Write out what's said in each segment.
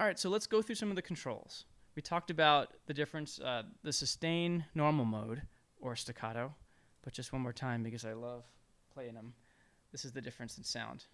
All right, so let's go through some of the controls. We talked about the difference, the sustain normal mode or staccato, but just one more time because I love playing them. This is the difference in sound.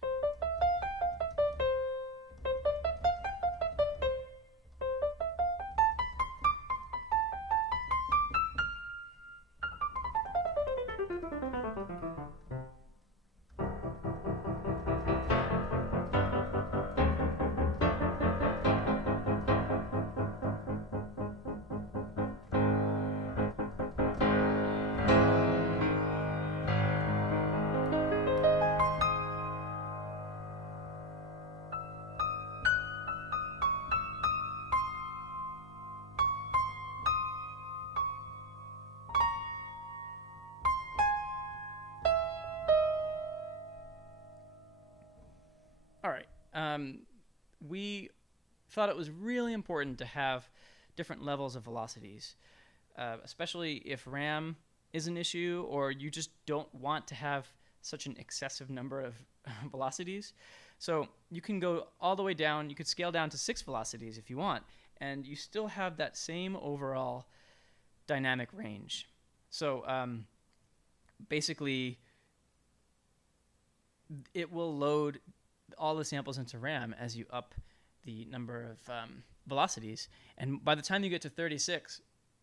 All right. We thought it was really important to have different levels of velocities, especially if RAM is an issue or you just don't want to have such an excessive number of velocities. So you can go all the way down. You could scale down to 6 velocities if you want, and you still have that same overall dynamic range. So basically, it will load all the samples into RAM as you up the number of velocities. And by the time you get to 36,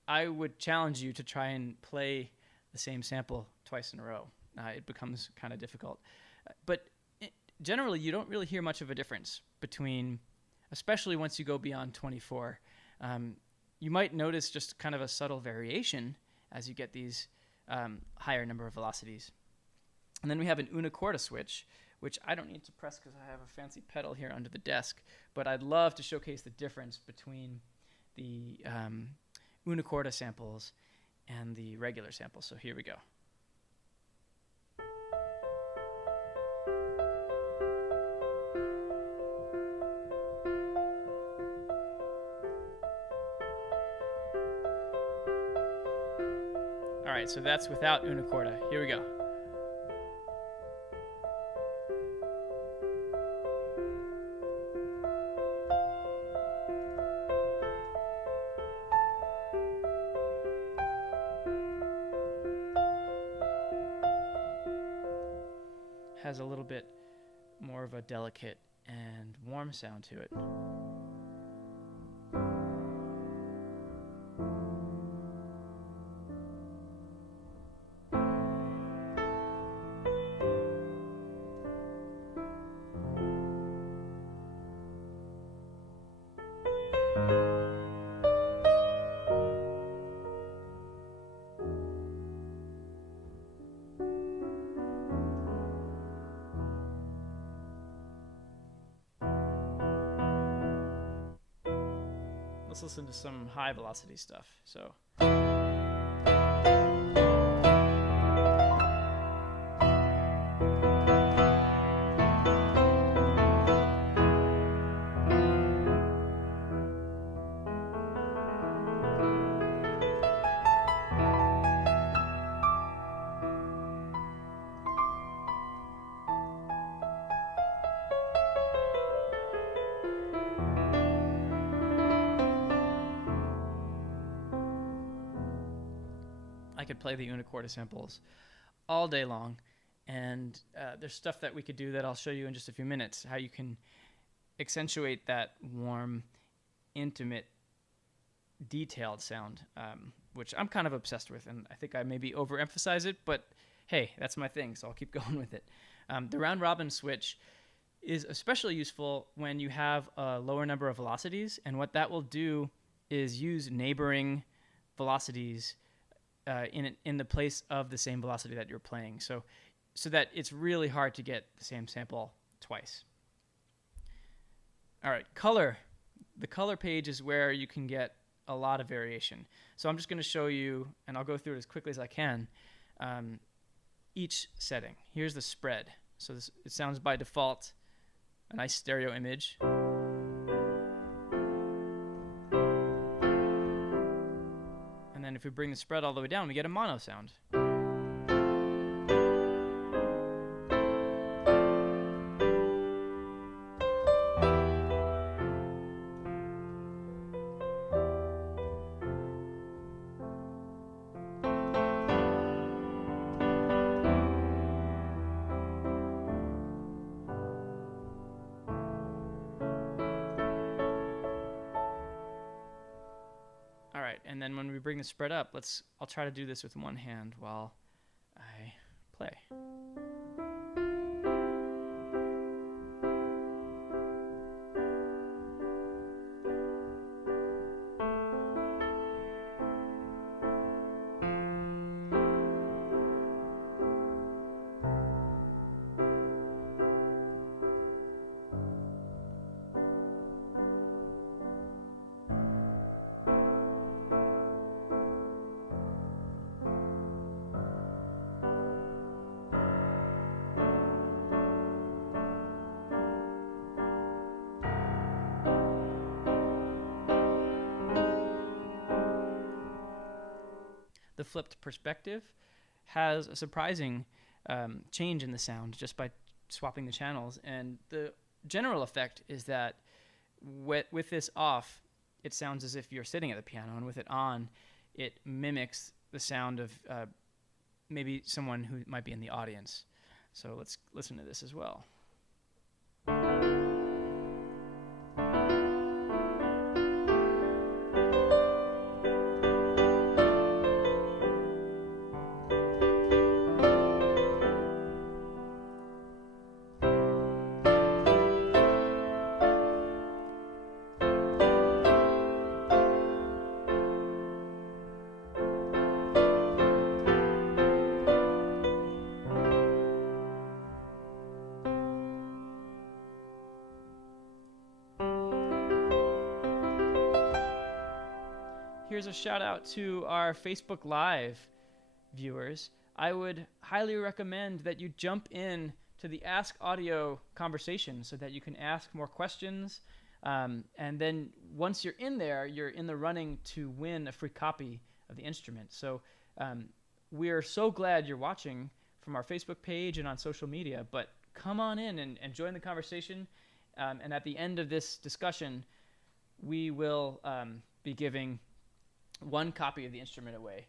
I would challenge you to try and play the same sample twice in a row. It becomes kind of difficult. But generally, you don't really hear much of a difference between, especially once you go beyond 24. You might notice just kind of a subtle variation as you get these higher number of velocities. And then we have an una corda switch, which I don't need to press because I have a fancy pedal here under the desk, but I'd love to showcase the difference between the una corda samples and the regular samples. So here we go. All right, so that's without una corda. Here we go. Has a little bit more of a delicate and warm sound to it. Let's listen to some high velocity stuff. So. I could play the una corda samples all day long, and there's stuff that we could do that I'll show you in just a few minutes, how you can accentuate that warm, intimate, detailed sound, which I'm kind of obsessed with, and I think I maybe overemphasize it, but hey, that's my thing, so I'll keep going with it. The round robin switch is especially useful when you have a lower number of velocities, and what that will do is use neighboring velocities in the place of the same velocity that you're playing, so that it's really hard to get the same sample twice. All right, color. The color page is where you can get a lot of variation. So I'm just going to show you, and I'll go through it as quickly as I can, each setting. Here's the spread. So it sounds by default a nice stereo image. And then if we bring the spread all the way down, we get a mono sound. And then when we bring the spread up, I'll try to do this with one hand while I play. The flipped perspective has a surprising change in the sound just by swapping the channels. And the general effect is that with this off, it sounds as if you're sitting at the piano, and with it on, it mimics the sound of maybe someone who might be in the audience. So let's listen to this as well. Here's a shout out to our Facebook Live viewers. I would highly recommend that you jump in to the Ask Audio conversation so that you can ask more questions. And then once you're in there, you're in the running to win a free copy of the instrument. So we're so glad you're watching from our Facebook page and on social media, but come on in and join the conversation. And at the end of this discussion, we will be giving one copy of the instrument away.